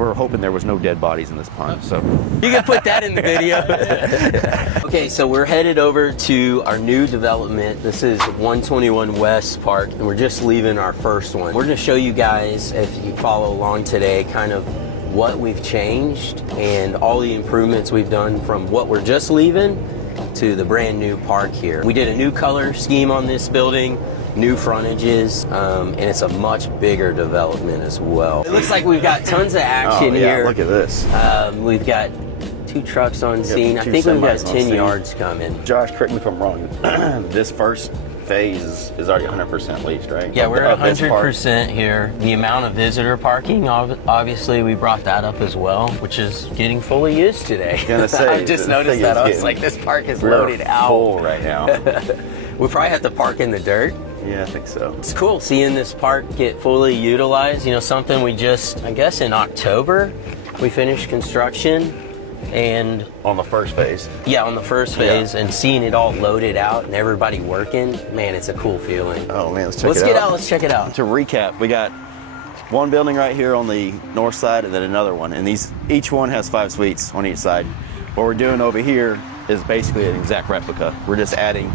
we're hoping there was no dead bodies in this pond. So you can put that in the video. Okay, so we're headed over to our new development. This is 121 West Park, and we're just leaving our first one. We're going to show you guys, if you follow along today, kind of what we've changed and all the improvements we've done from what we're just leaving to the brand new park here. We did a new color scheme on this building, new frontages, and it's a much bigger development as well. It looks like we've got tons of action here. Look at this. We've got 2 trucks on scene. I think we've got 10 yards coming. Josh, correct me if I'm wrong. This first phase is already 100% leased, right? Yeah, we're at 100% here. The amount of visitor parking, obviously, we brought that up as well, which is getting fully used today. I just noticed that. I was like, this park is loaded out. Full right now. We probably have to park in the dirt. Yeah, I think so. It's cool seeing this park get fully utilized. You know, something we just, I guess in October, we finished construction. And on the first phase. Yeah, on the first phase, and seeing it all loaded out and everybody working, man, it's a cool feeling. Oh man, let's check it out. To recap, we got one building right here on the north side and then another one. And each one has 5 suites on each side. What we're doing over here is basically an exact replica. We're just adding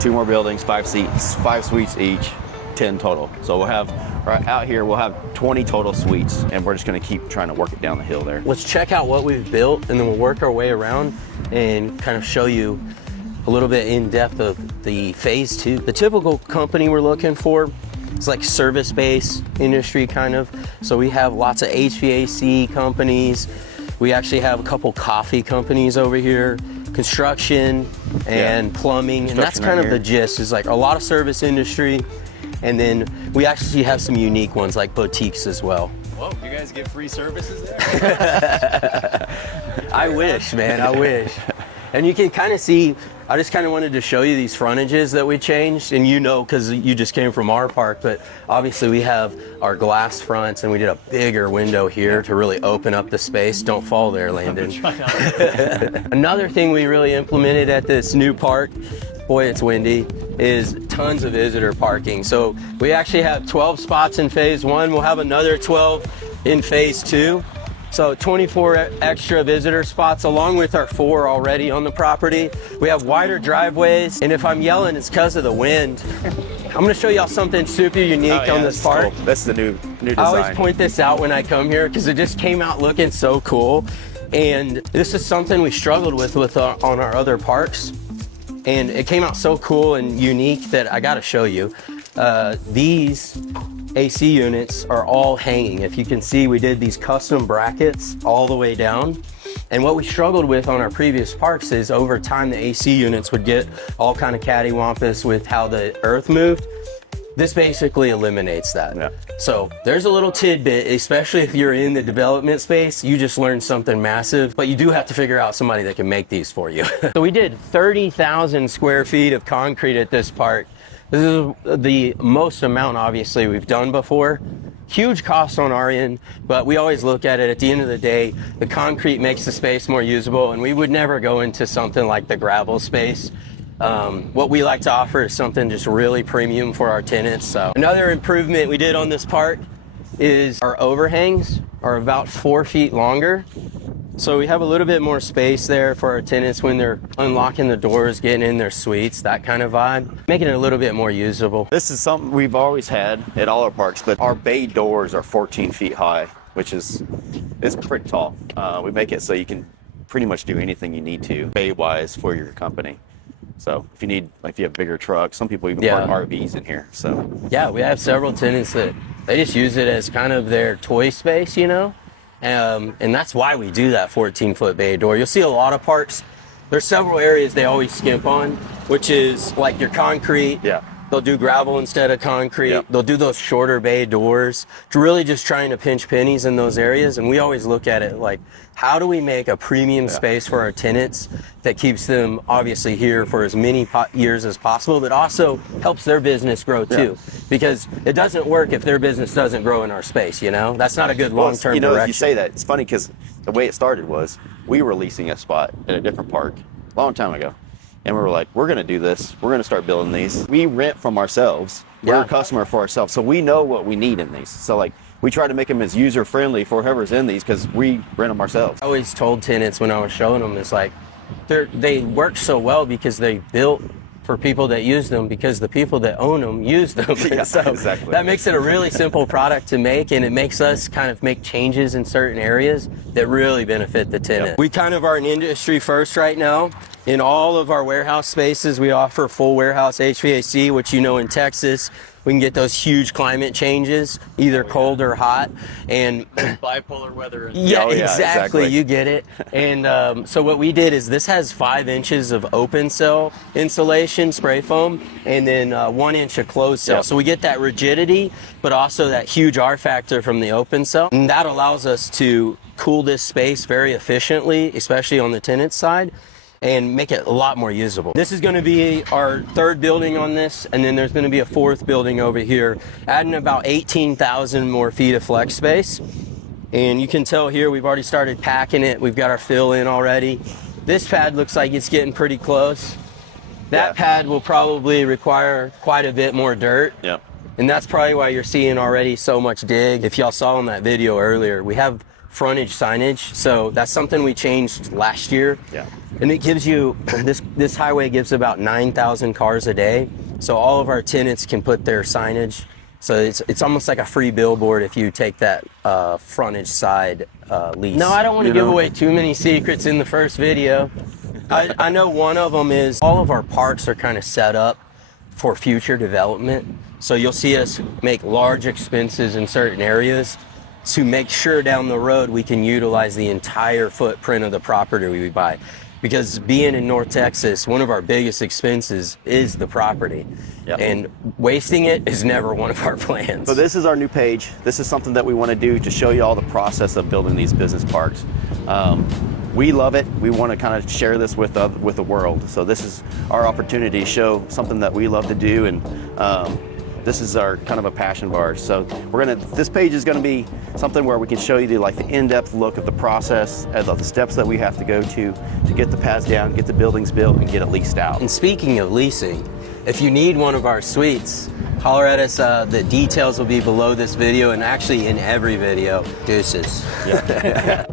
2 more buildings, 5 suites each, 10 total. So we'll have, right out here, we'll have 20 total suites, and we're just gonna keep trying to work it down the hill there. Let's check out what we've built, and then we'll work our way around and kind of show you a little bit in depth of the phase 2. The typical company we're looking for is like service-based industry kind of. So we have lots of HVAC companies. We actually have a couple coffee companies over here, construction and plumbing, and that's kind of the gist, is like a lot of service industry. And then we actually have some unique ones like boutiques as well. Whoa, you guys get free services there? I wish, man, I wish. And you can kind of see, I just kind of wanted to show you these frontages that we changed. And you know, because you just came from our park, but obviously we have our glass fronts and we did a bigger window here to really open up the space. Don't fall there, Landon. Another thing we really implemented at this new park, boy, it's windy, is tons of visitor parking. So we actually have 12 spots in phase 1. We'll have another 12 in phase 2. So 24 extra visitor spots along with our 4 already on the property. We have wider driveways, and if I'm yelling, it's because of the wind. I'm gonna show y'all something super unique on this park. Cool. That's the new design. I always point this out when I come here because it just came out looking so cool. And this is something we struggled with on our other parks. And it came out so cool and unique that I gotta show you. These AC units are all hanging. If you can see, we did these custom brackets all the way down. And what we struggled with on our previous parks is over time the AC units would get all kind of cattywampus with how the earth moved. This basically eliminates that. Yeah. So there's a little tidbit, especially if you're in the development space, you just learned something massive, but you do have to figure out somebody that can make these for you. So we did 30,000 square feet of concrete at this park. This is the most amount, obviously, we've done before. Huge cost on our end, but we always look at it, at the end of the day, the concrete makes the space more usable, and we would never go into something like the gravel space. What we like to offer is something just really premium for our tenants. So another improvement we did on this park is our overhangs are about 4 feet longer. So we have a little bit more space there for our tenants when they're unlocking the doors, getting in their suites, that kind of vibe, making it a little bit more usable. This is something we've always had at all our parks, but our bay doors are 14 feet high, which is, it's pretty tall. We make it so you can pretty much do anything you need to bay-wise for your company. So if you need, like if you have bigger trucks, some people even park RVs in here, so. Yeah, we have several tenants that they just use it as kind of their toy space, you know? And that's why we do that 14-foot bay door. You'll see a lot of parks, there's several areas they always skimp on, which is like your concrete. Yeah. They'll do gravel instead of concrete. Yep. They'll do those shorter bay doors. It's really just trying to pinch pennies in those areas. And we always look at it like, how do we make a premium space for our tenants that keeps them obviously here for as many years as possible, but also helps their business grow too? Because it doesn't work if their business doesn't grow in our space, you know? That's not a good long-term direction. You know, you say that, it's funny because the way it started was we were leasing a spot at a different park a long time ago. And we were like, we're going to do this. We're going to start building these. We rent from ourselves. We're a customer for ourselves. So we know what we need in these. So like we try to make them as user friendly for whoever's in these because we rent them ourselves. I always told tenants when I was showing them, it's like they work so well because they built for people that use them, because the people that own them use them. Yeah, so exactly. that makes it a really simple product to make, and it makes us kind of make changes in certain areas that really benefit the tenant. Yep. We kind of are an industry first right now. In all of our warehouse spaces, we offer full warehouse HVAC, which in Texas, we can get those huge climate changes, either cold or hot. And Bipolar weather. yeah, Oh, yeah, exactly. exactly. You get it. And so what we did is this has 5 inches of open cell insulation, spray foam, and then 1 inch of closed cell. Yep. So we get that rigidity, but also that huge R factor from the open cell. And that allows us to cool this space very efficiently, especially on the tenant side, and make it a lot more usable. This is going to be our 3rd building on this, and then there's going to be a 4th building over here, adding about 18,000 more feet of flex space. And you can tell here we've already started packing it. We've got our fill in already. This pad looks like it's getting pretty close. That Yeah. pad will probably require quite a bit more dirt. Yep. And that's probably why you're seeing already so much dig. If y'all saw in that video earlier, we have frontage signage. So that's something we changed last year. Yeah. And it gives you, this highway gives about 9,000 cars a day. So all of our tenants can put their signage. So it's almost like a free billboard if you take that frontage side lease. No, I don't want to give away too many secrets in the first video. I know one of them is all of our parks are kind of set up for future development. So you'll see us make large expenses in certain areas to make sure down the road we can utilize the entire footprint of the property we buy. Because being in North Texas, one of our biggest expenses is the property. Yep. And wasting it is never one of our plans. So this is our new page. This is something that we want to do to show you all the process of building these business parks. We love it. We want to kind of share this with the world. So this is our opportunity to show something that we love to do, and this is our kind of a passion of ours. So this page is gonna be something where we can show you the in-depth look of the process, of the steps that we have to go to get the pads down, get the buildings built, and get it leased out. And speaking of leasing, if you need one of our suites, holler at us. The details will be below this video and actually in every video. Deuces. Yeah.